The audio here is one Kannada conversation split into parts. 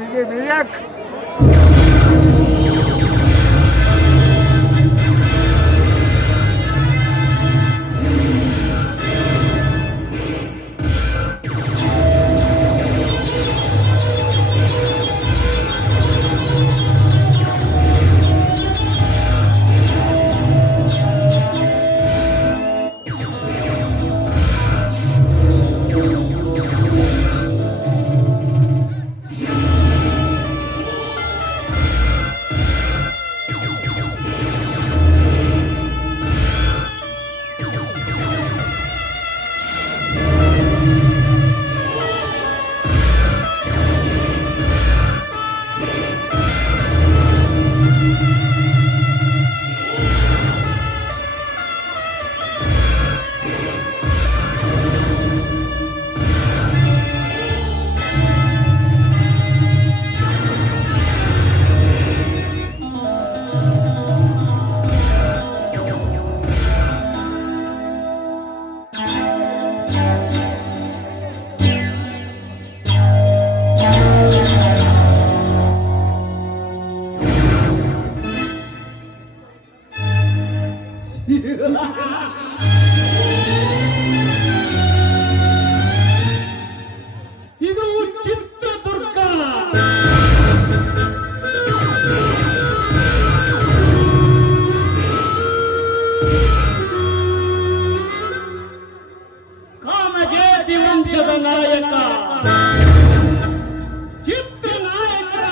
ವಿಜಯಕ್ ಇದು ಚಿತ್ರದುರ್ಗ. ಕಾಮಗೇತಿ ವಂಶದ ನಾಯಕ ಚಿತ್ರನಾಯಕರ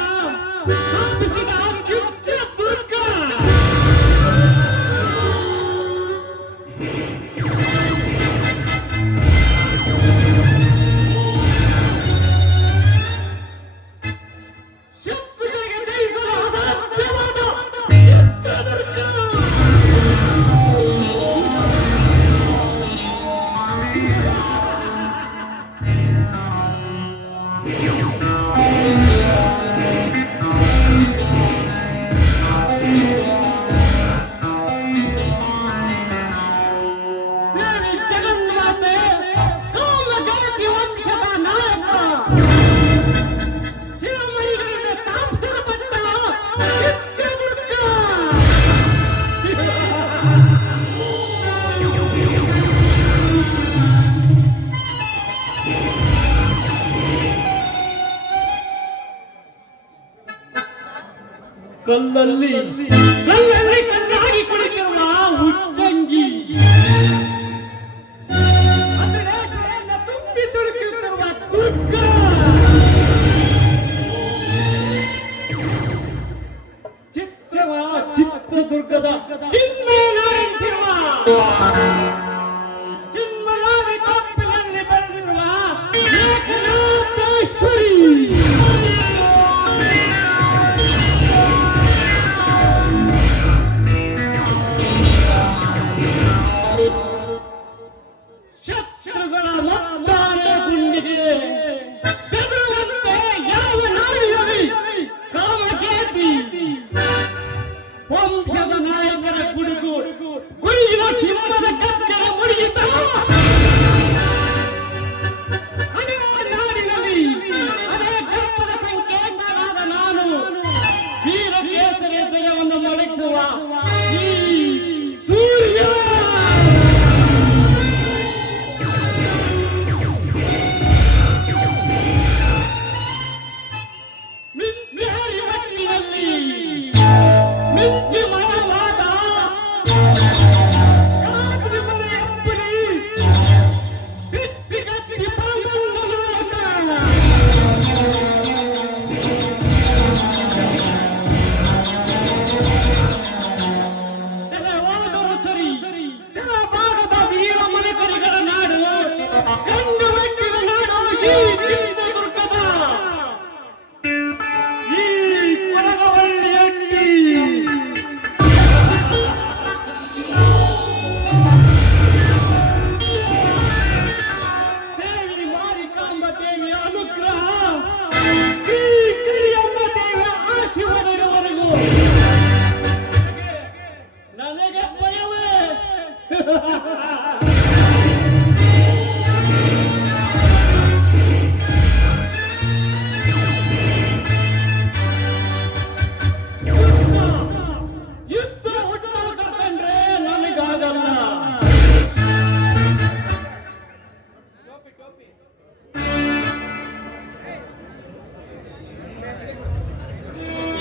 ಸ್ಥಾಪಿಸಿದ ಚಿತ್ರದುರ್ಗ. ಶತ್ರುಗಳಿಗೆ ಜಯಿಸಲು ಅಸಾಧ್ಯವಾದ ಚಿತ್ರದುರ್ಗ. ದೇವಿ ಜಗನ್ಮಾತೆ ಕಾಮಗೇತಿ ವಂಶದ ನಾಯಕ ಚಿರಮಣಿಗಳಿಂದ ಸ್ಥಾಪಿಸಲ್ಪಟ್ಟ ಚಿತ್ರದುರ್ಗ. ಕಲ್ಲಲ್ಲಿ ಕಲ್ಲಾಗಿ ಕುಳಿತಿರುವ ಉಚ್ಚಂಗಿ, ಅತಿರೇಶ್ವರನ್ನ ತುಂಬಿ ತುಳುಕುತ್ತಿರುವ ದುರ್ಗ. ಚಿತ್ರದುರ್ಗದ ಚಿನ್ಮಯನಾಡಿಸಿರುವ ಚಿನ್ಮಯಾದಿ ಕಪ್ಪಿನಲ್ಲಿ ಬೆಳೆದಿರುವ ಏಕನಾಥೇಶ್ವರಿ. ಶತ್ರುಗಳ ಮತ್ತಾನೆ ಗುಂಡಿಗೆ ಬೆದರುವಂತೆ ಯಾವ ನಾಡಿನಲ್ಲಿ ಕಾಮಗೇತಿ ವಂಶದ ನಾಯಕರ ಗುಡಿ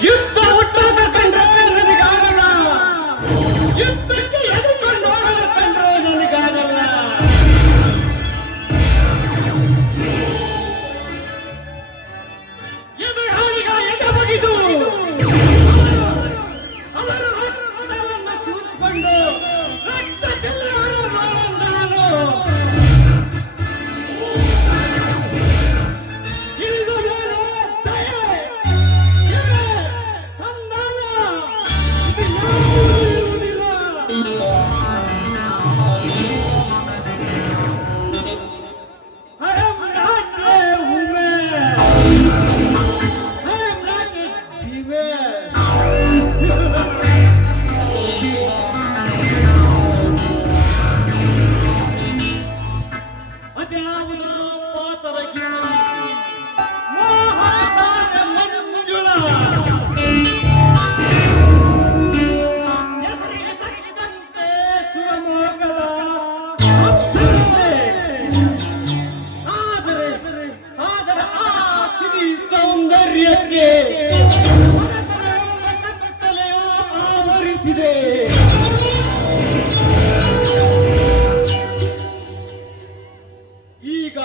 ಯುದ್ಧ ಹುಟ್ಟಾದ ಕಂಡ್ರೆ ನನಗಾಗಲ್ಲ, ಯುದ್ಧಕ್ಕೆ ಎದುರ್ಕೊಂಡು ನೋಡೋದು ಕಂಡ್ರೆ ನನಗಾಗಲ್ಲ. ಎದುರಾಳಿಗಳ ಎದೆ ಬಗೆದು ಅವರ ರಕ್ತವನ್ನು ಸೂಚಿಸಿಕೊಂಡು ರಕ್ತ ಚೆಲ್ಲುವರು ನೋಡೋಣ ನಾನು. ಇಳಿದು ಮೇಲೆ ದಯೆ, ಸಂಧಾನ ಇದು ಯಾರಿಗೂ ಇರುವುದಿಲ್ಲ. I am not a woman. I am not a demon. ಅದ್ಯಾವುದೋ ಪಾತರಗಿ ಮೋಹಕದಾರ ಮಂಜುಳ ಹೆಸರಿಗೆ ತಕ್ಕಿದಂತೆ ಸುರಮೋಗದ ಅಪ್ಸರೆ. ಆದರೆ ಆ ಸಿರಿ ಸೌಂದರ್ಯಕ್ಕೆ ಮನತನವೆಂಬ ಕತ್ತಲೆಯು ಆವರಿಸಿದೆ. ಈಗ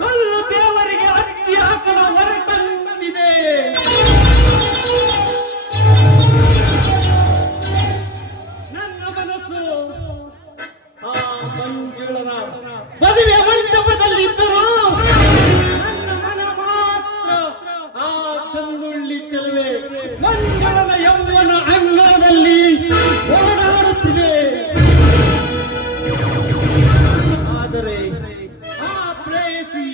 ಕಲ್ಲು ದೇವರಿಗೆ ಹಚ್ಚಿ ಹಾಕಲು ಹೊರಟಂತಿದೆ. ನನ್ನ ಮನಸ್ಸು ಆ ಮಂಜುಳನ ಮದುವೆ ಮಂಟಪದಲ್ಲಿದ್ದರೂ ನನ್ನ ಮನ ಮಾತ್ರ ಆ ಚಂದುಳ್ಳಿ ಚೆಲುವೆ ಮಂಜುಳನ ಯೌವನ ಅಂಗಳದಲ್ಲಿ ಓಡಾಡುತ್ತಿದೆ. ಆದರೆ ಆ ಪ್ರೇಯಸಿ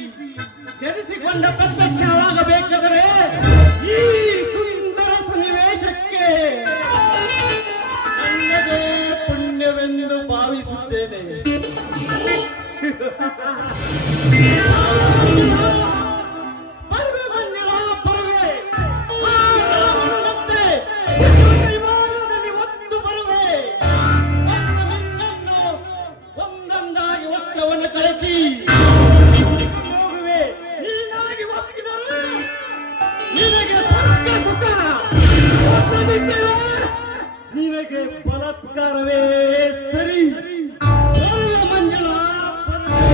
ಧರಿಸಿಕೊಂಡ ಪ್ರತ್ಯಕ್ಷವಾಗಬೇಕಾದರೆ ಈ ಸುಂದರ ಸನ್ನಿವೇಶಕ್ಕೆ ನನ್ನದೇ ಪುಣ್ಯವೆಂದು ಭಾವಿಸುತ್ತೇನೆ. ಪರ್ವೆ ಮಂಜುಳ ಪರ್ವೆ, ಆ ರಾವಣನಂತೆ ವಿಮಾನದಲ್ಲಿ ಒತ್ತು ಬರುವೆ. ಒಂದು ನಿನ್ನನ್ನು ಒಂದೊಂದಾಗಿ ವಸ್ತ್ರವನ್ನು ಕಳಚಿ ಹೋಗುವೆ. ನೀನಾಗಿ ಒಪ್ಪಿದರು ನಿನಗೆ ಸ್ವರ್ಗ ಸುಖ, ಒಪ್ಪದಿದ್ದರೆ ನಿನಗೆ ಬಲಾತ್ಕಾರವೇ ಸರಿ. ಪರ್ವೆ ಮಂಜುಳ ಪರ್ವೆ.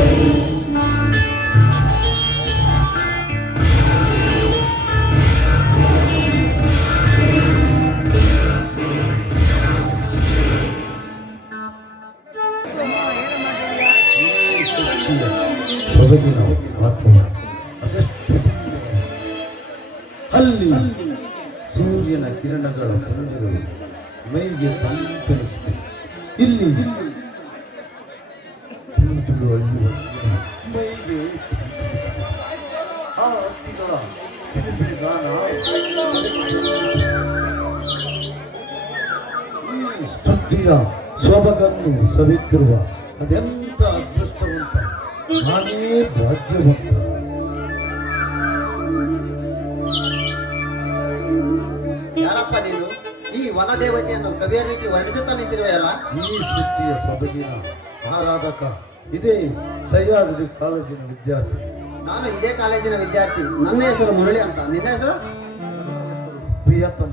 ಸೊಬಗಿನ ವಾತಾವರಣ ಅದೆಷ್ಟು ಸುಂದರ. ಅಲ್ಲಿ ಸೂರ್ಯನ ಕಿರಣಗಳ ಪುಂಜಗಳು ಮೈಗೆ ತಂತರಿಸುತ್ತೆ. ಇಲ್ಲಿ ಚುಳು ಅಳ್ಳುವ ಮೈಗೆ ಆ ಹಕ್ಕಿಗಳ ಚಿಲಿಪಿಲಿ ಗಾನ ಈ ಸ್ತುತಿಯ ಸೊಬಗನ್ನು ಸವಿತಿರುವ ಅದೆಂತ ಅದೃಷ್ಟವಂತ, ನಾನೇ ಭಾಗ್ಯವಂತ. ಯಾರಪ್ಪ ನೀನು? ಈ ವನದೇವತೆಯನ್ನು ಕವಿಯ ರೀತಿ ವರ್ಣಿಸುತ್ತಾ ನಿಂತಿರುವೆಯಲ್ಲ? ಈ ಸೃಷ್ಟಿಯ ಸೊಬಗಿನ ಆರಾಧಕ ಇದೇ ಸಹ್ಯಾದ್ರಿ ಕಾಲೇಜಿನ ವಿದ್ಯಾರ್ಥಿ. ನಾನು ಇದೇ ಕಾಲೇಜಿನ ವಿದ್ಯಾರ್ಥಿ. ನನ್ನ ಹೆಸರು ಮುರಳಿ ಅಂತ. ನಿನ್ನ ಹೆಸರು? ಪ್ರಿಯತಮ.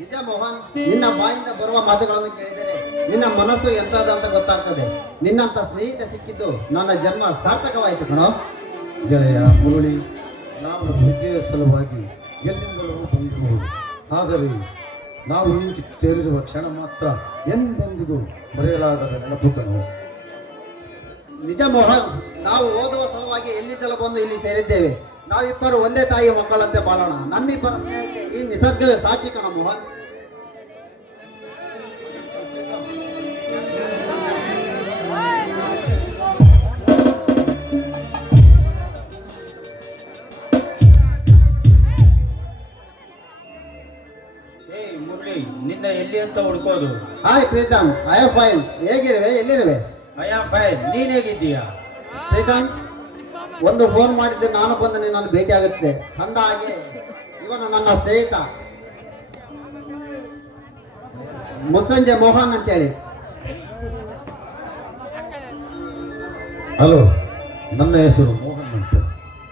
ನಿಜ ಮೋಹನ್, ನಿನ್ನ ಬಾಯಿಂದ ಬರುವ ಮಾತುಗಳನ್ನು ಕೇಳಿದರೆ ನಿನ್ನ ಮನಸ್ಸು ಎಂತದ ಅಂತ ಗೊತ್ತಾಗ್ತದೆ. ನಿನ್ನಂತ ಸ್ನೇಹಿತ ಸಿಕ್ಕಿದ್ದು ನನ್ನ ಜನ್ಮ ಸಾರ್ಥಕವಾಯಿತು ಕಣೋ. ಗೆಳೆಯ ಮುರಳಿ, ನಾವು ವಿದ್ಯೆಯ ಸಲುವಾಗಿ ಎಲ್ಲಿಂದಲೂ ಬಂದಿರುವುದು. ಆದರೆ ನಾವು ಈ ಸೇರಿರುವ ಕ್ಷಣ ಮಾತ್ರ ಎಂದೆಂದಿಗೂ ಮರೆಯಲಾಗದ ನೆನಪು ಕಣೋ. ನಿಜ ಮೋಹನ್, ನಾವು ಓದುವ ಸಲುವಾಗಿ ಎಲ್ಲಿದ್ದಲೂ ಬಂದು ಇಲ್ಲಿ ಸೇರಿದ್ದೇವೆ. ನಾವಿಬ್ಬರು ಒಂದೇ ತಾಯಿಯ ಮಕ್ಕಳಂತೆ ಬಾಳೋಣ. ನಮ್ಮಿಬ್ಬರ ಸ್ನೇಹಕ್ಕೆ ಈ ನಿಸರ್ಗವೇ ಸಾಕ್ಷಿ ಕಣ ಮೋಹನ್. ಮುರಳಿ, ನಿನ್ನ ಎಲ್ಲಿ ಅಂತ ಹುಡ್ಕೋದು? Hi Pritam, I am fine. ಹೇಗಿರುವೆ? ಎಲ್ಲಿರುವೆ? I am fine. ನೀನ್ ಹೇಗಿದ್ದೀಯಾ? ಪ್ರೀತಮ್, ಒಂದು ಫೋನ್ ಮಾಡಿದ್ದೆ ನಾನು ಬಂದು ನಿನ್ನನ್ನು ಭೇಟಿ ಆಗುತ್ತೆ ಅಂದ ಹಾಗೆ ಇವನು ನನ್ನ ಸ್ನೇಹಿತ ಮುಸ್ಸಂಜೆ ಮೋಹನ್ ಅಂತೇಳಿ. ಹಲೋ, ನನ್ನ ಹೆಸರು ಮೋಹನ್ ಅಂತ.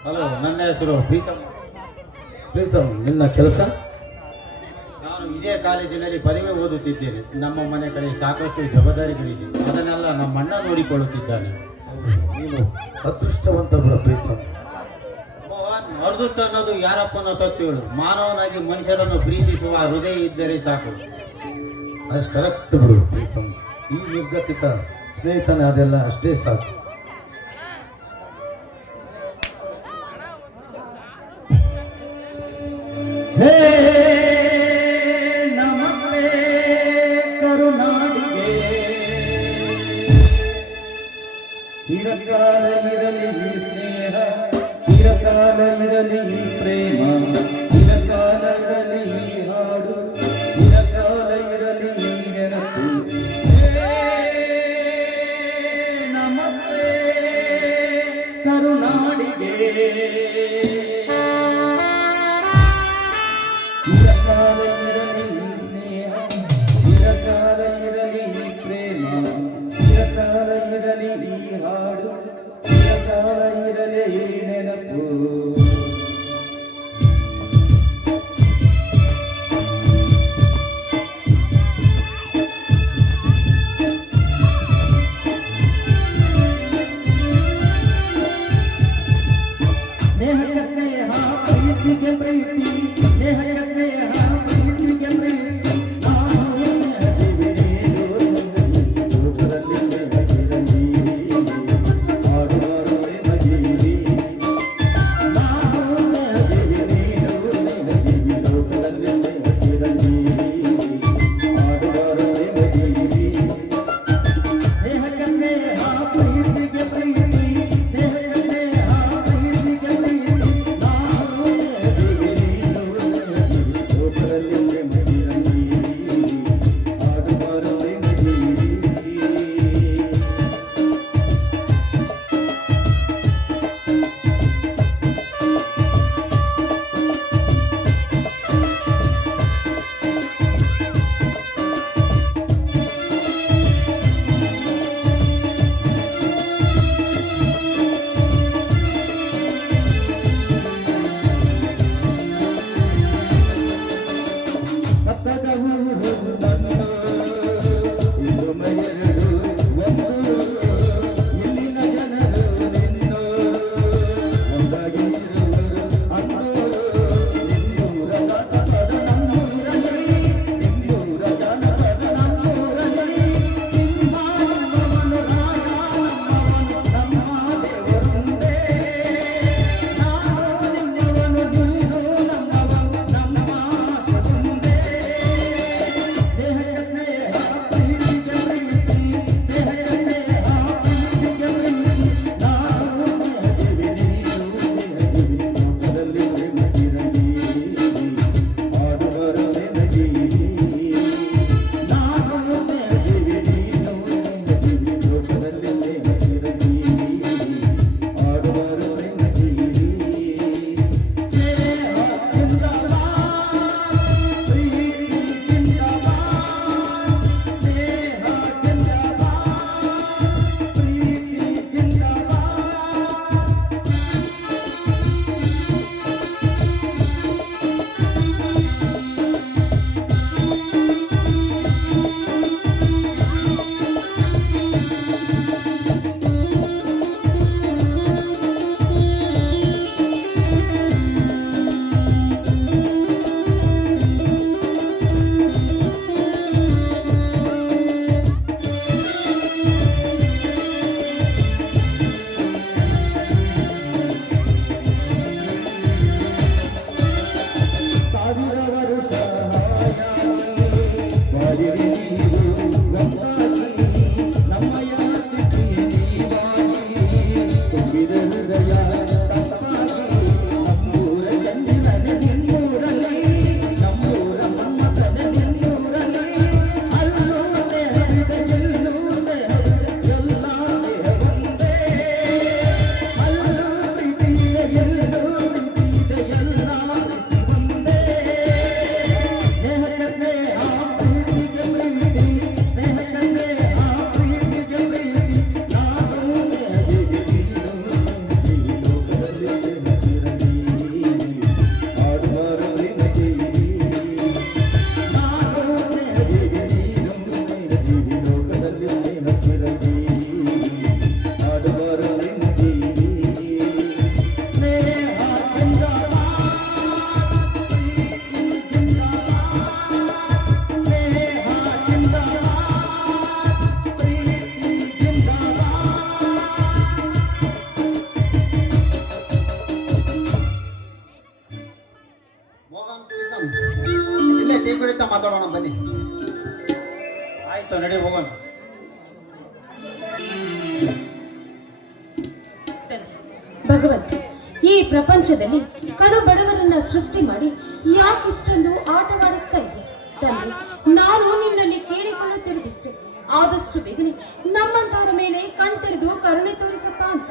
ಹಲೋ, ನನ್ನ ಹೆಸರು ಪ್ರೀತಮ್. ಪ್ರೀತಮ್, ನಿನ್ನ ಕೆಲಸ? ನಾನು ಇದೇ ಕಾಲೇಜಿನಲ್ಲಿ ಪದವಿ ಓದುತ್ತಿದ್ದೇನೆ. ನಮ್ಮ ಮನೆ ಕಡೆ ಸಾಕಷ್ಟು ಜವಾಬ್ದಾರಿಗಳಿದೆ, ಅದನ್ನೆಲ್ಲ ನಮ್ಮ ಅಣ್ಣ ನೋಡಿಕೊಳ್ಳುತ್ತಿದ್ದಾನೆ. ನೀನು ಅದೃಷ್ಟವಂತ ಬಿಡ ಪ್ರೀತಮ್. ಮೋಹನ್, ಅದೃಷ್ಟ ಅನ್ನೋದು ಯಾರಪ್ಪನ ಸತ್ಯಗಳು. ಮಾನವನಾಗಿ ಮನುಷ್ಯರನ್ನು ಪ್ರೀತಿಸುವ ಹೃದಯ ಇದ್ದರೆ ಸಾಕು. ಅಷ್ಟು ಕರೆಕ್ಟ್ ಬಿಡು ಪ್ರೀತಮ್. ಈ ನಿರ್ಗತಿಕ ಸ್ನೇಹಿತನೇ ಅದೆಲ್ಲ ಅಷ್ಟೇ ಸಾಕು. ಹೇ ನಮಸ್ತೆ ಕರುನಾಡಿಗೆ, ಚಿರಕಾಲ ಇರಲಿ ಈ ಸ್ನೇಹ, ಚಿರಕಾಲ ಇರಲಿ ಈ ಪ್ರೇಮ, ಚಿರಕಾಲ ಇರಲಿ ಈ ಹಾಡು, ಚಿರಕಾಲ ಇರಲಿ ಈ ನೆನಪು. ಹೇ ನಮಸ್ತೆ ಕರುನಾಡಿಗೆ, ಚಿರಕಾಲ ಇರಲಿ ಈ ಸ್ನೇಹ, ಚಿರಕಾಲ ಇರಲಿ ಈ ಪ್ರೇಮ, ಚಿರಕಾಲ ಇರಲಿ ಈ ಹಾಡು, ಚಿರಕಾಲ ಇರಲಿ ಈ ನೆನಪು. ಸ್ನೇಹಕ್ಕೆ ಸ್ನೇಹ, ಪ್ರೀತಿಗೆ ಪ್ರೀತಿ, ಸ್ನೇಹಕ್ಕೆ ಸ್ನೇಹ, ಪ್ರೀತಿಗೆ ಪ್ರೀತಿ. ನಾವು ಸ್ನೇಹದಿವಿ ನೀನು, ಲೋಕದಲ್ಲಿ ಪ್ರೇಮ ಚಿರಂಜೀವಿ, ಆಡುವರು ಪ್ರೇಮ ಜೀವಿ. ನಾವು ಸ್ನೇಹದಿವಿ ನೀನು, ಸ್ನೇಹದಿವಿ, ಲೋಕದಲ್ಲಿ ಪ್ರೇಮ ಚಿರಂಜೀವಿ, ಆಡುವರು ಪ್ರೇಮ ಜೀವಿ. ಸ್ನೇಹಕ್ಕೆ ಸ್ನೇಹ, ಪ್ರೀತಿಗೆ ಪ್ರೀತಿ, ಸ್ನೇಹಕ್ಕೆ ಸ್ನೇಹ, ಪ್ರೀತಿಗೆ ಪ್ರೀತಿ. ನಾವು ಸ್ನೇಹದಿವಿ ನೀನು, ಸ್ನೇಹದಿವಿ, ಲೋಕದಲ್ಲಿ ಪ್ರೇಮ ಚಿರಂಜೀವಿ. ಮಾತಾಡೋಣ ಬನ್ನಿ. ಆಯ್ತು, ನಡಿ ಹೋಗೋಣ. ಭಗವಂತ, ಈ ಪ್ರಪಂಚದಲ್ಲಿ ಕಡು ಬಡವರನ್ನ ಸೃಷ್ಟಿ ಮಾಡಿ ಯಾಕಿಷ್ಟೊಂದು ಆಟವಾಡಿಸ್ತಾ ಇದೆ ತಂದೆ? ನಾನು ನಿನ್ನಲ್ಲಿ ಕೇಳಿಕೊಳ್ಳುತ್ತಿರುವುದಿಷ್ಟೇ, ಆದಷ್ಟು ಬೇಗನೆ ನಮ್ಮಂತವರ ಮೇಲೆ ಕಣ್ತೆರೆದು ಕರುಣೆ ತೋರಿಸಪ್ಪ ಅಂತ.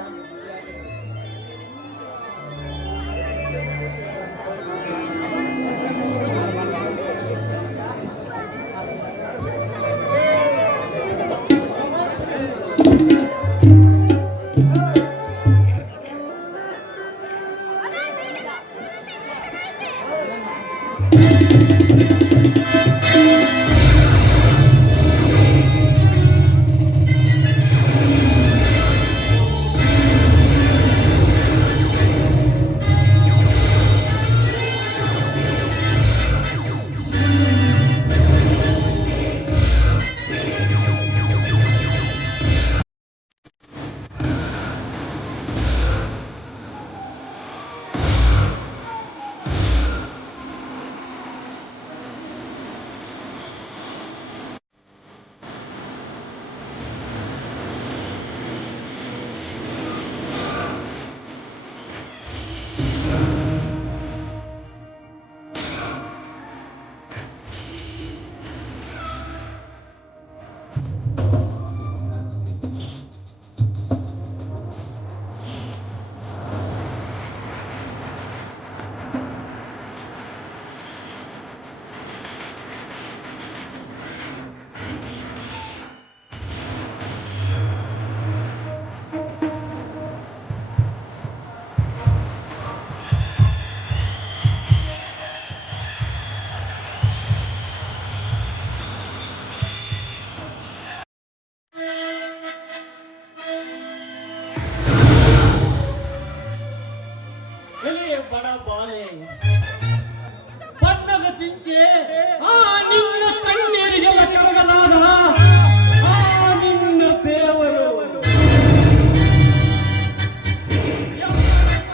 ಬಡ ಬಾಳೆ ಬಣ್ಣದ ಜಿಂಕೆ, ಆ ನಿನ್ನ ಕಣ್ಣೀರಿಗೆಲ್ಲ ಕರಗಲಾದ ಆ ನಿನ್ನ ದೇವರು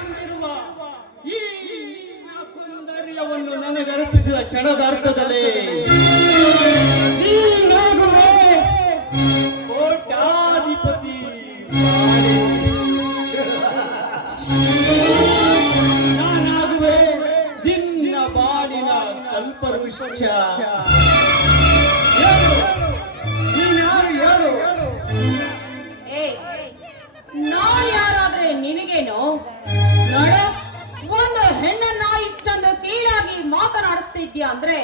ಕೊಂಡಿರುವ ಈ ಸೌಂದರ್ಯವನ್ನು ನನಗರ್ಪಿಸಿದ ಕ್ಷಣದ ಅರ್ಥದಲ್ಲಿ ನೀನಾಗುವೆ ಕೋಟ್ಯಾಧಿಪತಿ. ನಾನಾಗುವೆ ನಿನ್ನ ಬಾಳಿನ ಕಲ್ಪವೃಕ್ಷ. ನೀನ್ಯಾರು ಹೇಳು? ನಾನ್ ಯಾರಾದ್ರೆ ನಿನಗೇನು? ನೋಡು, ಒಂದು ಹೆಣ್ಣನ್ನ ಇಷ್ಟೊಂದು ಕೀಳಾಗಿ ಮಾತನಾಡಿಸ್ತಿದ್ಯಾ ಅಂದ್ರೆ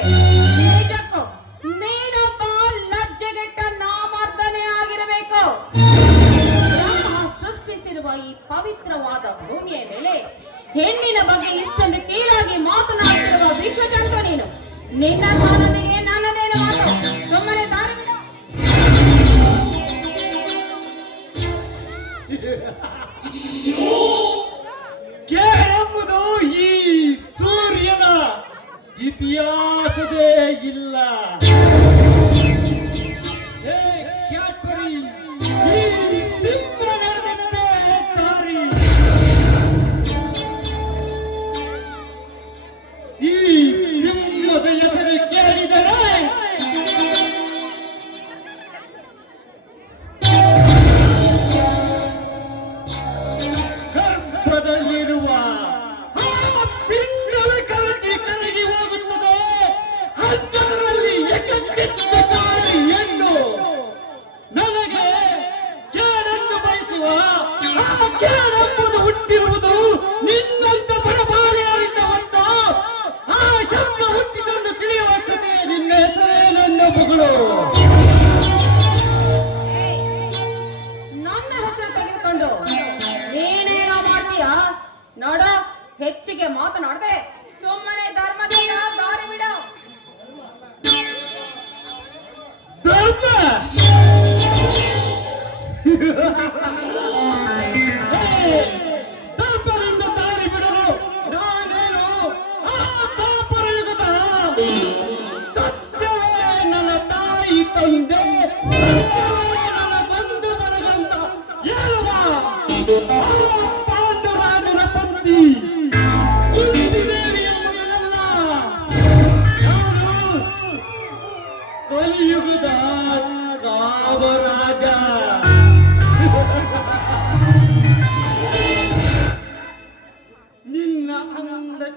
ನಿಜಕ್ಕೂ ನೀನೊಬ್ಬ ಲಜ್ಜೆಗೆಟ್ಟ ನಾಮರ್ದನೆ ಆಗಿರಬೇಕು. ಸೃಷ್ಟಿಸಿರುವ ಈ ಪವಿತ್ರವಾದ ಭೂಮಿಯ ಮೇಲೆ ಹೆಣ್ಣಿನ ಬಗ್ಗೆ ಇಷ್ಟೊಂದು ಕೀಳಾಗಿ ಮಾತನಾಡುತ್ತಿರುವ ವಿಶ್ವಜಂತು ನೀನು. ನಿನ್ನ ಕಾಲದಿಗೆ ನನ್ನದೇನು ಮಾತು? ಸುಮ್ಮನೆ ದಾರಿ ಬಿಡು. ಕೇಳೆಂಬುದು ಈ ಸೂರ್ಯನ ಇತಿಹಾಸದೇ ಇಲ್ಲ. ಹೇ ಕ್ಯಾಟ್ಬರಿ, ಈ ಸಿಂಹ ನಡೆದಂತೆ ದಾರಿ. ಈ ಸಿಂಹದ ಹೆಸರು ಕೇಳಿದರೆ ಗರ್ಭದಲ್ಲಿರುವ ಆ ಪಿಂಡದ ಕಲಚಿ ಕರಗಿ ಹೋಗುತ್ತದೆ. ಹಸ್ತದಲ್ಲಿ ಏಕೆ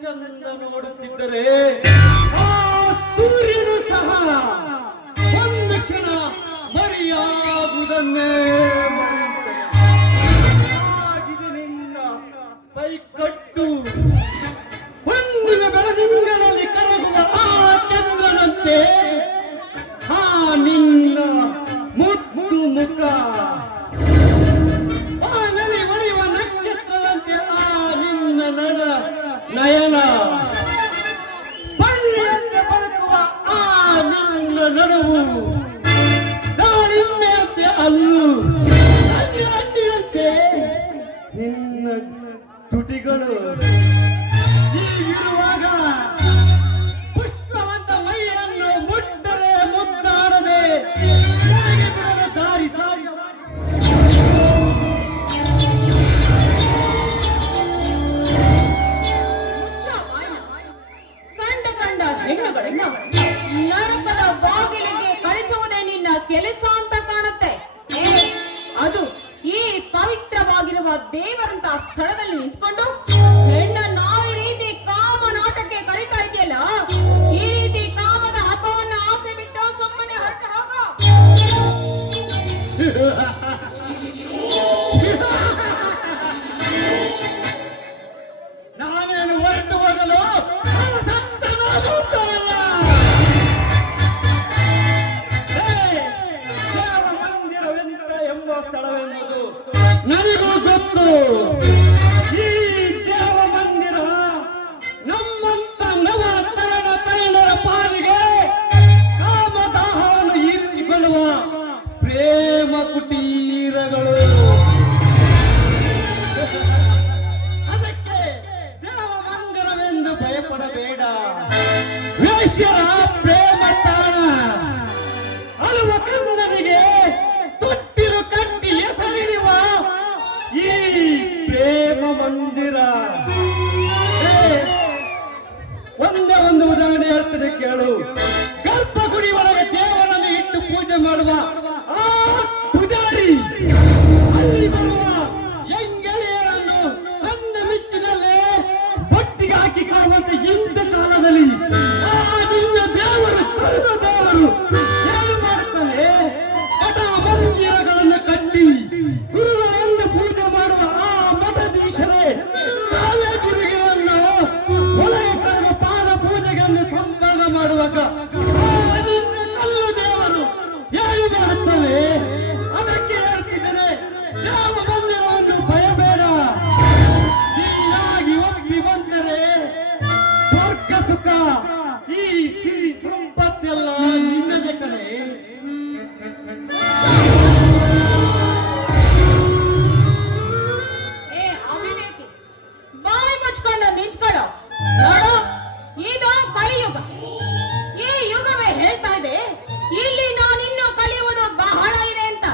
ಚಂದ ನೋಡುತ್ತಿದ್ದರೆ ಆ ಸೂರ್ಯನು ಸಹ ಒಂದು ಕ್ಷಣ ಮರೆಯಾಗುವುದನ್ನೇ ಮರೆಯುತ್ತದೆ. ಆಗಿದೆ ನಿನ್ನ ಕೈಕಟ್ಟು. ಒಂದಿನ ಬೆಳದಿಂಗಳಲ್ಲಿ ಕರಗುವ ಆ ಚಂದ್ರನಂತೆ ಆ ನಿನ್ನ ಮುದ್ದು ಮುಖ, ಬಾನಲ್ಲಿ ಹೊಳೆಯುವ ನಕ್ಷತ್ರದಂತೆ ಆ ನಿನ್ನ ನಯನ, ಬಳ್ಳಿಯಂತೆ ಬಳುಕುವ ಆ ನಿನ್ನ ನಡುವು, ದಾಳಿಂಬೆಯಂತೆ ಅಲ್ಲು, ಹಣ್ಣಿನಂತೆ ನಿನ್ನ ತುಟಿಗಳು. ಹೀಗಿರುವಾಗ ಪುಷ್ಪವಂತ ಮೈಯನ್ನು ಮುಟ್ಟರೆ ಮುದ್ದಾಡದೆ ಕೆಳಗೆ ಬಿಡಲು ದಾರಿ ಸಾಧ್ಯ. ಕಂಡ ಹೆಣ್ಣುಗಳನ್ನು ನರಕದ ಬಾಗಿಲಿಗೆ ಕಳಿಸುವುದೇ ನಿನ್ನ ಕೆಲಸ ಅಂತ ಕಾಣುತ್ತೆ. ಅದು ಈ ಪವಿತ್ರವಾಗಿರುವ ದೇವರಂತ ಸ್ಥಳದಲ್ಲಿ ನಿಂತ್ಕೊಂಡು ಹೆಣ್ಣನ್ನು ಈ ರೀತಿ ಕಾಮ ನಾಟಕ್ಕೆ ಕರೀತಾ ಇದೆಯಲ್ಲ, ಈ ರೀತಿ ಕಾಮದ ಹಬ್ಬವನ್ನು ಆಸೆ ಬಿಟ್ಟು ಸುಮ್ಮನೆ ಹೊರಟು ಹೋಗೋ. ನಾನೇನು ಹೊರಟು ಹೋಗಲು ದೇವ ಮಂದಿರವೆಂತ ಎಂಬ ಸ್ಥಳವೆಂಬುದು ನನಗೂ ಗೊತ್ತು. ಈ ದೇವ ಮಂದಿರ ನಮ್ಮಂತ ನವ ತರುಣರ ಪಾಲಿಗೆ ಕಾಮದಾಹವನ್ನು ಈರಿಸಿಕೊಳ್ಳುವ ಪ್ರೇಮ ಕುಟೀರಗಳು. ಅದಕ್ಕೆ ದೇವ ಮಂದಿರವೆಂದು ಭಯಪಡಬೇಡ. ವೇಶ್ಯರ ಪ್ರೇಮ ತಾಣ, ಅಳುವ ಕಂದನಿಗೆ ತೊಟ್ಟಿಲು ಕಟ್ಟಿ ಹೆಸರಿರುವ ಈ ಪ್ರೇಮ ಮಂದಿರ. ಒಂದೇ ಒಂದು ಉದಾಹರಣೆ ಹೇಳ್ತೇನೆ ಕೇಳು. ಗರ್ಭಗುಡಿ ಒಳಗೆ ದೇವರನ್ನು ಇಟ್ಟು ಪೂಜೆ ಮಾಡುವ ಆ ಪೂಜಾರಿ ಅಲ್ಲಿ ಬರುವ ಎಂಗೆಳೆಯರನ್ನು ಕಣ್ಣ ಮಿಚ್ಚಿನಲ್ಲೇ ಬೊಟ್ಟಿಗೆ ಹಾಕಿ ಕಾಣುವಂತೆ ಇಂಥ ಕಾಲದಲ್ಲಿ ಆ ನಿನ್ನ ದೇವರು ಕಳೆದ ದೇವರು ಏನು ಮಾಡುತ್ತಾನೆ? ಮಠ ಮಂದಿರಗಳನ್ನು ಕಟ್ಟಿ ಗುರುಗಳನ್ನು ಪೂಜೆ ಮಾಡುವ ಆ ಮಠಾಧೀಶರೇ ಕಾಲೇಜುಗಳನ್ನು ಒಳಗೆ ಕರೆದ ಪಾದ ಪೂಜೆಗಳನ್ನು ಸಂಪಾದ ಮಾಡುವಾಗ ಆ ನಿನ್ನ ಕಲ್ಲು ದೇವರು ಏನು ಮಾಡುತ್ತಾನೆ? ಅದಕ್ಕೆ ಹೇಳ್ತಿದ್ದೇನೆ, ಯಾವ ಮಂದಿರವನ್ನು ಭಯಬೇಡ. ನೀನಾಗಿ ಒಪ್ಪಿ ಬಂದರೆ ಸ್ವರ್ಗ ಸುಖ, ಈ ಸಿರಿ ಸಂಪತ್ತೆಲ್ಲ ನಿನ್ನದೇ ಕಡೆ. ಅವಿವೇಕಿ, ಬಾಯಿ ಮುಚ್ಕೊಂಡು ನಿಂತ್ಕೊಳ್ಳೋ. ನೋಡು, ಇದು ಕಲಿಯುಗ. ಈ ಯುಗವೇ ಹೇಳ್ತಾ ಇದೆ, ಇಲ್ಲಿ ನಾನಿನ್ನೂ ಕಲಿಯುವುದು ಬಹಳ ಇದೆ ಅಂತ.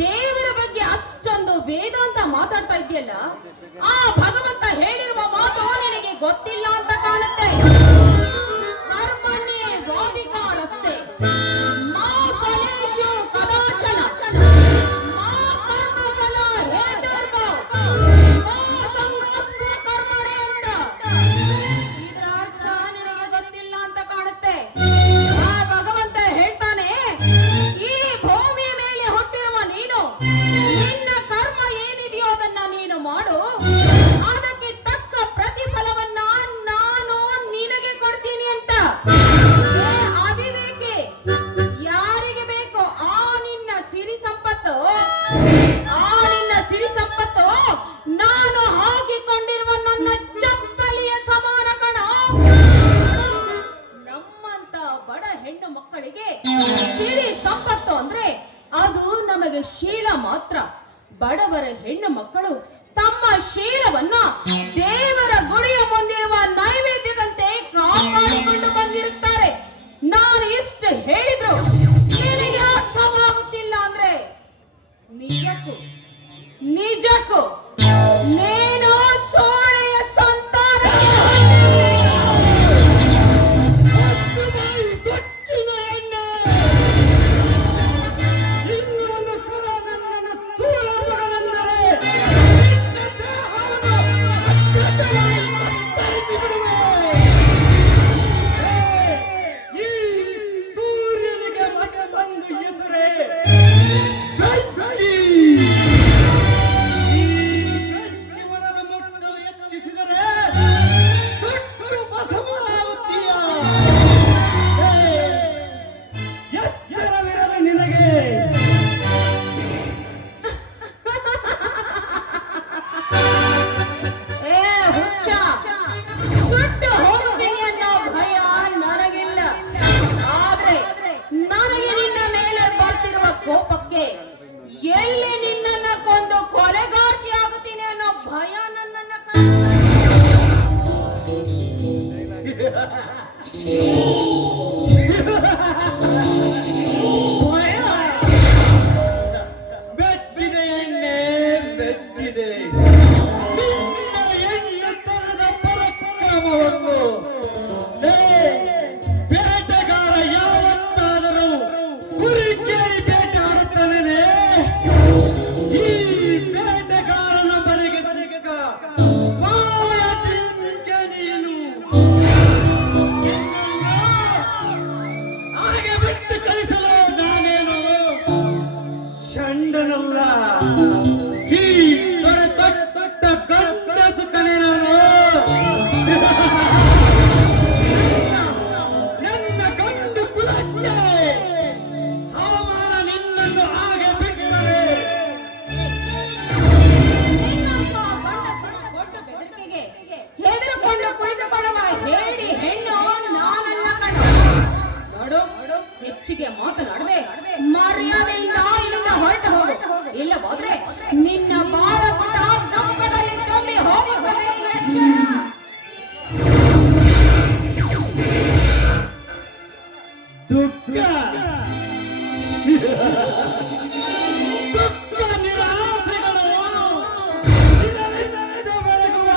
ದೇವರ ಬಗ್ಗೆ ಅಷ್ಟೊಂದು ವೇದಾಂತ ಮಾತಾಡ್ತಾ ಇದೆಯಲ್ಲ, ಆ ಭಗವಂತ ಹೇಳಿರುವ ಮಾತು ನಿನಗೆ ಗೊತ್ತಿಲ್ಲ ಅಂತ ಕಾಣುತ್ತೆ. ಕರ್ಮಣ್ಯೇ ವಾದಿಕಾರಸ್ತೆ ಮಾ ಫಲೇಷು ಕದಾಚನ ಮಾ ಕರ್ಮಫಲ ಹೇತುರ್ಭವ ಮಾ ಸಂಗೋಸ್ತ್ವ ಕರ್ಮಣಿ ಅಂತ. ಇದರ ಅರ್ಥ ನಿನಗೆ ಗೊತ್ತಿಲ್ಲ ಅಂತ ಕಾಣುತ್ತೆ. ಆ ಭಗವಂತ ಹೇಳ್ತಾನೆ, ಈ ಭೂಮಿಯ ಮೇಲೆ ಹುಟ್ಟಿರುವ ನೀನು ನಿನ್ನ ಕರ್ಮ ಏನಿದೆಯೋ ಅದನ್ನ ನೀನು ಮಾಡು, ಅದಕ್ಕೆ ತಕ್ಕ ಪ್ರತಿಫಲವನ್ನ ನಾನು ನಿನಗೆ ಕೊಡ್ತೀನಿ ಅಂತ. ಅವಿವೇಕಿ, ಯಾರಿಗೆ ಬೇಕೋ ಆ ನಿನ್ನ ಸಿರಿ ಸಂಪತ್ತು, ಆ ನಿನ್ನ ಸಿರಿ ಸಂಪತ್ತು ನಾನು ಹಾಕಿಕೊಂಡಿರುವ ನನ್ನ ಚಪ್ಪಲಿಯ ಸಮಾನ ಕಣ. ನಮ್ಮಂತ ಬಡ ಹೆಣ್ಣು ಮಕ್ಕಳಿಗೆ ಸಿರಿ ಸಂಪತ್ತು ಅಂದ್ರೆ ಅದು ನಮಗೆ ಶೀಲ ಮಾತ್ರ. ಬಡವರ ಹೆಣ್ಣು ಮಕ್ಕಳು ತಮ್ಮ ಶೀಲವನ್ನ ದೇವರ ಗುಡಿಯ ಮುಂದಿರುವ ನೈವೇದ್ಯದಂತೆ ಕಾಪಾಡಿಕೊಂಡು ಬಂದಿರುತ್ತಾರೆ. ನಾನು ಇಷ್ಟು ಹೇಳಿದ್ರು ನಿನಗೆ ಅರ್ಥವಾಗುತ್ತಿಲ್ಲ ಅಂದ್ರೆ ನಿಜಕ್ಕೂ ನಿಜಕ್ಕೂ ನೀನು ಸೋಳೆಯ ಸಂತಾನ. ಸೊಕ್ಕಿನ ಎಣ್ಣೆ ಇನ್ನೊಂದು ಸಲ ನನ್ನನ್ನು ಸ್ಥೂಲ ಮಗನೆಂದರೆ ಸಂಭ್ರಮವನ್ನು. ಬೇಟೆಗಾರ ಯಾವತ್ತಾದರೂ ಕುರಿ ಕೇಳಿ ಬೇಟೆ ಆಡುತ್ತಾನೆ. ಈ ಬೇಟೆಗಾರನ ಬಳಿಗೆ ಸಿಕ್ಕ ಮಾಯ ಜಿಂಕೆ ನೀನು. ನಿನ್ನನ್ನು ಹಾಗೆ ಬಿಟ್ಟು ಕಳಿಸಲು ನಾನೇನು ಷಂಡನಲ್ಲ. ಈ ತೊಟ್ಟ ಗಂಡಸು ಕಣೆ ನಾನು. ನನ್ನ ಗಂಡು ಕುಲಕ್ಕೆ ಅವಮಾನ ನಿನ್ನನ್ನು ಹಾಗೆ ಬಿಟ್ಟರೆ. ನಿನ್ನಂಥ ಗಂಡಸರ ದೊಡ್ಡ ಬೆದರಿಕೆಗೆ ಹೆದರಿಕೊಂಡು ಕುಳಿತುಕೊಳ್ಳುವ ಹೇಡಿ ಹೆಣ್ಣು ನಾನಲ್ಲ ಕಣೋ. ನೋಡು, ಹೆಚ್ಚಿಗೆ ಮಾತನಾಡದೆ ಮರ್ಯಾದೆಯಿಂದ ಇಲ್ಲಿಂದ ಹೊರಟು ಹೋಗು. ಇಲ್ಲವಾದ್ರೆ ನಿನ್ನ ಬಾಳ ಪುಟ ದುಃಖದಲ್ಲಿ ತುಂಬಿ ಹೋಗುತ್ತದೆ. ಎಚ್ಚರ. ದುಃಖ ದುಃಖ ನಿರಾಸೆಗಳು ದಿನದಿಂದ ಬೆಳಗುವ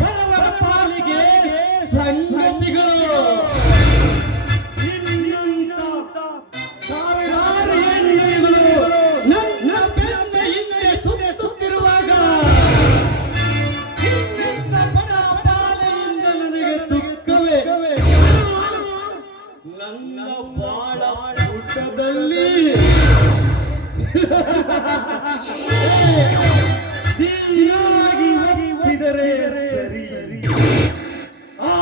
ಬಡವರ ಪಾಲಿಗೆ ಸಂಗತಿಗಳು. ಇನ್ನಂತ ಸಾವಿರಾರು ಹೆಣ್ಣುಗಳು ನನ್ನ ಬೆನ್ನ ಹಿಂದೆ ಸುತ್ತುತ್ತಿರುವಾಗ ಇನ್ನೆಂಥ ಬಡ ಬಾಲೆಯಿಂದ ನನಗೆ ದುಃಖವೇ. ನನ್ನ ಬಾಳ ಪುಟದಲ್ಲಿ ನೀನಾಗಿ ಒಪ್ಪಿದರೆ ಸರಿ. ಆ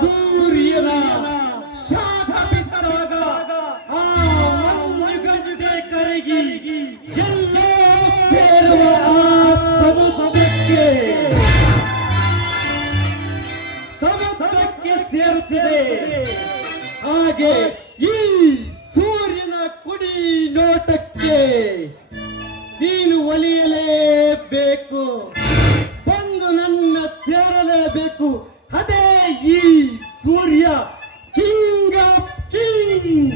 ಸೂರ್ಯನ ಶಾಖ ಬಿದ್ದಾಗ ಆ ಮಂಜುಗಡ್ಡೆ ಕರಗಿ ಎಲ್ಲೋ ಸೇರುವ ಆ ಸಮುದ್ರಕ್ಕೆ ಸೇರುತ್ತಿದೆ. ಹಾಗೆ ಈ ಸೂರ್ಯನ ಕುಡಿ ನೋಟಕ್ಕೆ ನೀನು ಒಲಿಯಲೇಬೇಕು, ಬಂದು ನನ್ನ ಸೇರಲೇಬೇಕು. ಅದೇ ಈ Surya, king of king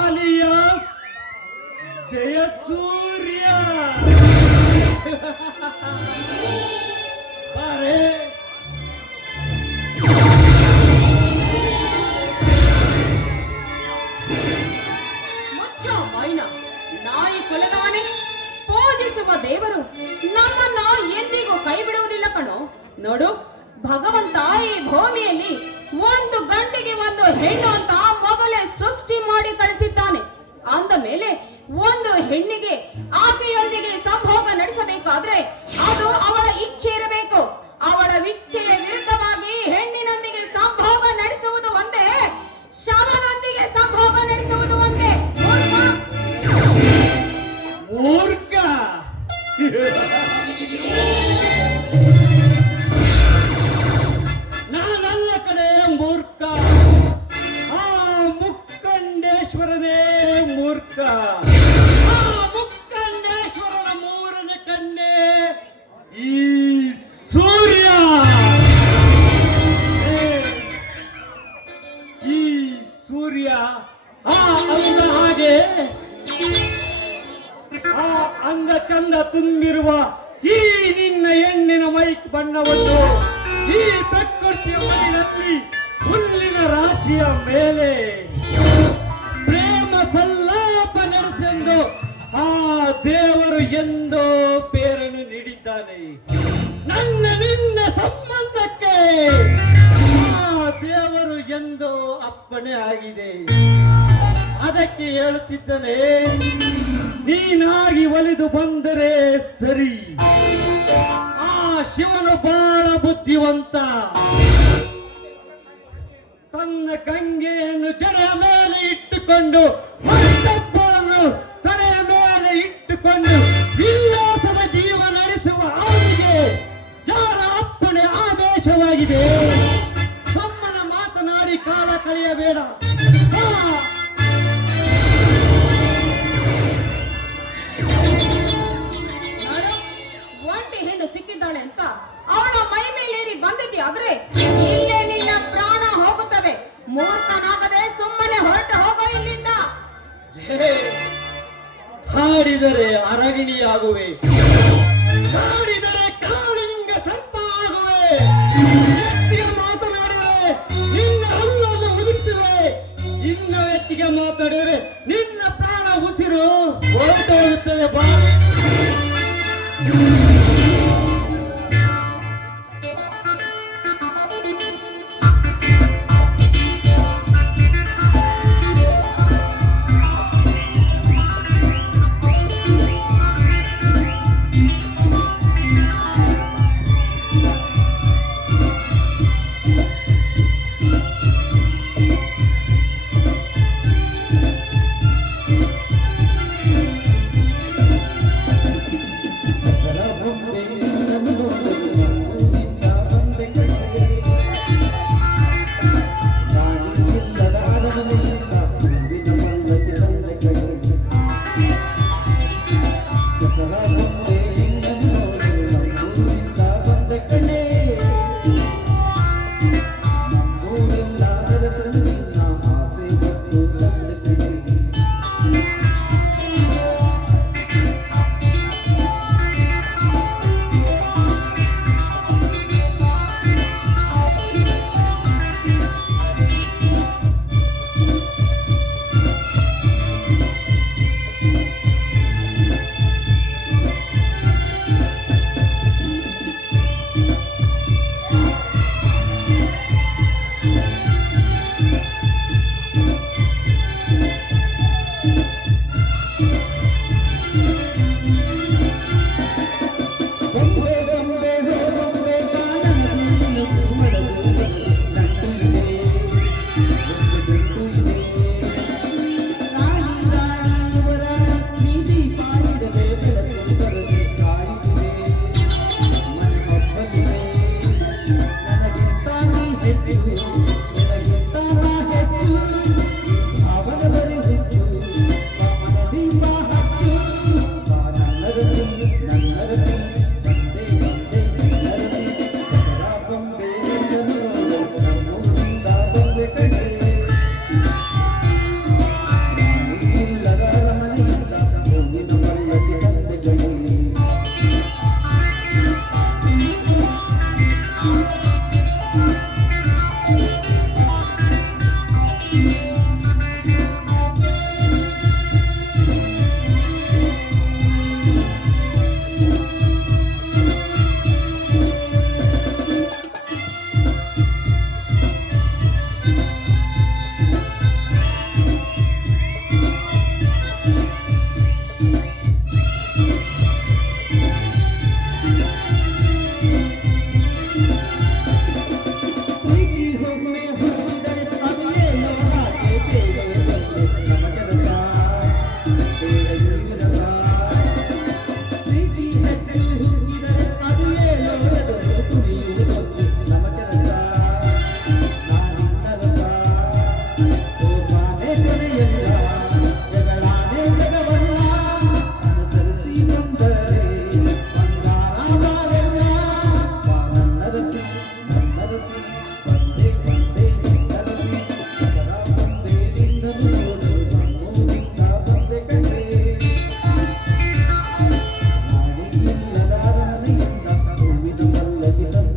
alias Jayasurya. ಅರೆ ಮುಚ್ಚೋ ಬಾಯ್ನ, ನಾಯಿ ಕುಲದವನೇ. ಪೂಜಿಸುವ ದೇವರು ನಮ್ಮನ್ನ ಎಂದಿಗೂ ಕೈ ಬಿಡುವುದಿಲ್ಲ ಕಣೋ. ನೋಡು, ಭಗವಂತ ಈ ಭೂಮಿಯಲ್ಲಿ ಒಂದು ಗಂಡಿಗೆ ಒಂದು ಹೆಣ್ಣು ಅಂತ ಮೊದಲೇ ಸೃಷ್ಟಿ ಮಾಡಿ ಕಳಿಸಿದ್ದಾನೆ. ಅಂದ ಮೇಲೆ ಒಂದು ಹೆಣ್ಣಿಗೆ ಆಕೆಯೊಂದಿಗೆ ಸಂಭೋಗ ನಡೆಸಬೇಕಾದ್ರೆ ಅದು ಅವಳ ಇಚ್ಛೆ ಇರಬೇಕು. ಅವಳ ಇಚ್ಛೆಯ ವಿರುದ್ಧವಾಗಿ ಹೆಣ್ಣಿನೊಂದಿಗೆ ಸಂಭೋಗ ನಡೆಸುವುದು ಒಂದೇ, ಶವನೊಂದಿಗೆ ಸಂಭೋಗ ನಡೆಸುವುದು ಒಂದೇ. ಮೂರ್ಖ. ನಾನಲ್ಲ ಕಡೆ ಮೂರ್ಖ, ಆ ಮುಕ್ಕಂಡೇಶ್ವರನೇ ಮೂರ್ಖ. ಆ ಮುಕ್ಕಂಡೇಶ್ವರನ ಮೂರನೇ ಕಣ್ಣೆ ಈ ಸೂರ್ಯ. ಈ ಸೂರ್ಯ ಆ ಅಂದ ಹಾಗೆ ಆ ಅಂದ ಚಂದ ತುಂಬಿರುವ ಈ ನಿನ್ನ ಹೆಣ್ಣಿನ ಮೈಕ್ ಬಣ್ಣವನ್ನು ಈ ಪ್ರಕೃತಿಯ ಮಣ್ಣಿನಲ್ಲಿ ಹುಲ್ಲಿನ ರಾಶಿಯ ಮೇಲೆ ಪ್ರೇಮ ಸಲ್ಲಾಪ ನಡೆಸೆಂದು ಆ ದೇವರು ಎಂದೋ ಪ್ರೇರಣೆ ನೀಡಿದ್ದಾನೆ. ನನ್ನ ನಿನ್ನ ಸಂಬಂಧಕ್ಕೆ ಆ ದೇವರು ಎಂದೋ ಅಪ್ಪಣೆ ಆಗಿದೆ. ಅದಕ್ಕೆ ಹೇಳುತ್ತಿದ್ದಾನೆ, ನೀನಾಗಿ ಒಲಿದು ಬಂದರೆ ಸರಿ. ಆ ಶಿವನು ಬಹಳ ಬುದ್ಧಿವಂತ. ತನ್ನ ಗಂಗೆಯನ್ನು ಜಡೆಯ ಮೇಲೆ ಇಟ್ಟುಕೊಂಡು, ಮಂಟಪವನ್ನು ತಲೆಯ ಮೇಲೆ ಇಟ್ಟುಕೊಂಡು ವಿಲಾಸದ ಜೀವ ನಡೆಸುವ ಅವನಿಗೆ ಯಾರ ಅಪ್ಪಣೆ ಆದೇಶವಾಗಿದೆ? ಸುಮ್ಮನೆ ಮಾತನಾಡಿ ಕಾಲ ಕಳೆಯಬೇಡ. ಒಂಟಿ ಹೆಣ್ಣು ಸಿಕ್ಕಿದ್ದಾಳೆ ಅಂತ ಅವಳ ಮೈ ಮೇಲೇರಿ ಬಂದಿದ್ದೆ ಆದ್ರೆ ಇಲ್ಲೇ ನಿನ್ನ ಪ್ರಾಣ ಹೋಗುತ್ತದೆ. ಮೂರ್ಖನಾಗದೆ ಸುಮ್ಮನೆ ಹೊರಟು ಹೋಗೋ ಇಲ್ಲಿಂದ. ಹಾಡಿದರೆ ಅರಗಿಣಿಯಾಗುವೆ, ಹಾಡಿದರೆ ಕಾಳಿಂಗ ಸರ್ಪ ಆಗುವೆ.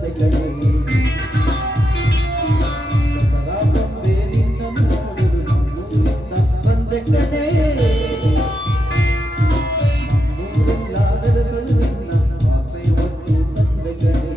ತಂದೆ ಕಡೆ ಬಂದೆ ನಿನ್ನ ನೋಡಲು ನಮ್ಮೂರಿನ ತಂದೆ ಕಡೆ ನಮ್ಮೂರಿಲ್ಲಾಗಲು ನಿನ್ನ ಆಸೆ ಹೊತ್ತು ತಂದೆ ಕಡೆ